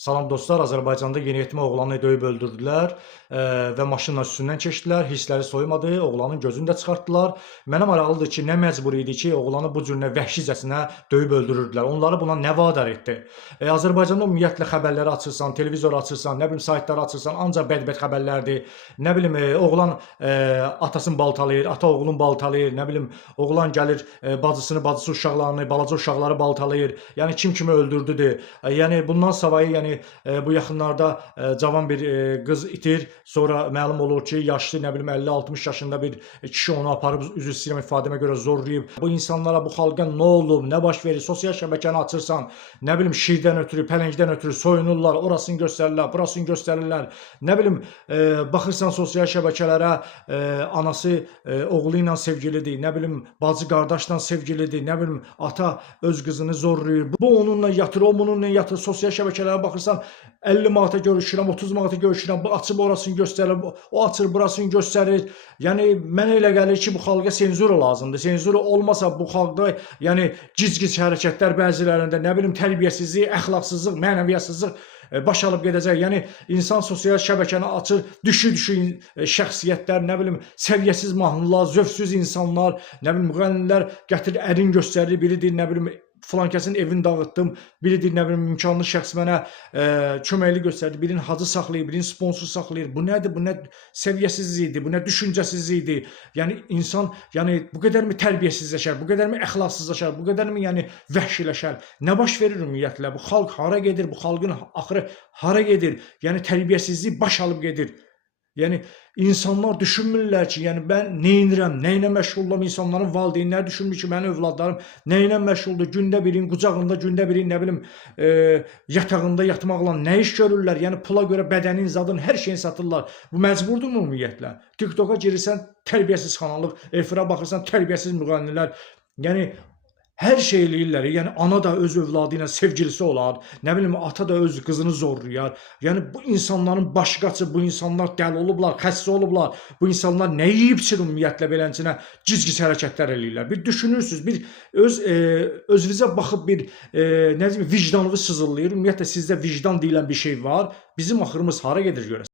Salam dostlar, Azərbaycanda yeniyetmə oğlanı döyüb öldürdülər və maşınla üstündən keçdilər. Hissləri soymadı, oğlanın gözünü də çıxartdılar. Mənə maraqlıdır ki, nə məcbur idi ki, oğlanı bu cür vəhşicəsinə döyüb öldürürdülər. Onları buna nə vadar etdi? Azərbaycanda ümumiyyətlə xəbərləri açırsan, televizor açırsan, nə bilim saytları açırsan, ancaq bədbəd xəbərlərdir. Nə bilim oğlan atasını baltalayır, ata oğlunu baltalayır, nə bilim oğlan gəlir bacısı uşaqlarını, balaca uşaqları baltalayır. Yəni kim kimi öldürdüdür. Yəni bundan savayı bu yaxınlarda cavan bir qız itir, sonra məlum olur ki, yaşlı, nə bilim 50-60 yaşında bir kişi onu aparıb, üzr istəyirəm ifadəmə görə zorlayıb. Bu insanlara, bu xalqa nə olub, nə baş verir? Sosial şəbəkəni açırsan, nə bilim şirdən ötürü, pələngdən ötürü soyunurlar, orasını göstərirlər, burasını göstərirlər. Nə bilim baxırsan sosial şəbəkələrə, anası oğlu ilə sevgilidir, nə bilim bacı qardaşla sevgilidir, nə bilim ata öz qızını zorlayır. Bu onunla yatır, o bununla yatır. Sosial şəbəkələrə baxırsan 50 manata görüşürəm, 30 manata görüşürəm, bu açıb orasını göstərir, o açır burasını göstərir. Yəni mənə elə gəlir ki, bu xalqa senzura lazımdır. Senzura olmasa bu xalqda yəni gic-gic hərəkətlər bəzilərində, nə bilim tərbiyəsizlik, əxlaqsızlıq, mənəviyyətsizlik baş alıb gedəcək. Yəni insan sosial şəbəkəni açır, düşür şəxsiyyətlər, nə bilim səviyyəsiz mahnılar, zövqsüz insanlar, nə bilim müğənnilər gətirir ərin göstərir, biridir, nə bilim filankəsin evini dağıtdım, biridir, nə bilim imkanlı şəxs mənə köməkli göstərdi, birinin hacı saxlayır, birinin sponsor saxlayır. Bu nədir? Bu nə səviyyəsizlikdir, bu nə düşüncəsizlikdir? Yəni insan bu qədərmi tərbiyəsizləşər, bu qədərmi əxlaqsızlaşar, bu qədərmi vəhşiləşər? Nə baş verir ümumiyyətlə? Bu xalq hara gedir? Bu xalqın axırı hara gedir? Yəni tərbiyəsizlik baş alıb gedir. Yəni insanlar düşünmürlər ki, yəni mən nə edirəm, nə ilə məşğulam, insanların valideynləri düşünmür ki, mənim övladlarım nə ilə məşğuldur, gündə birinin qucağında, gündə birinin nə bilim yatağında yatmaqla nə iş görürlər, yəni pula görə bədənin, zadın, hər şeyini satırlar. Bu məcburdur mu ümumiyyətlə? TikToka girirsən, tərbiyəsiz xanalıq, efirə baxırsan, tərbiyəsiz müğənnilər, yəni hər şey eləyirlər. Yəni ana da öz övladı ilə sevgilisi olar, nə bilim ata da öz qızını zorlayar. Yəni bu insanların başı qaçıb, bu insanlar dəli olublar, xəstə olublar. Bu insanlar nə yeyib içir ümumiyyətlə beləsinə gic-gic hərəkətlər eləyirlər. Bir düşünürsüz, bir özünüzə baxıb bir nə deyim, vicdanınız sızıldayır. Ümumiyyətlə sizdə vicdan deyilən bir şey var. Bizim axırımız hara gedir görəsən?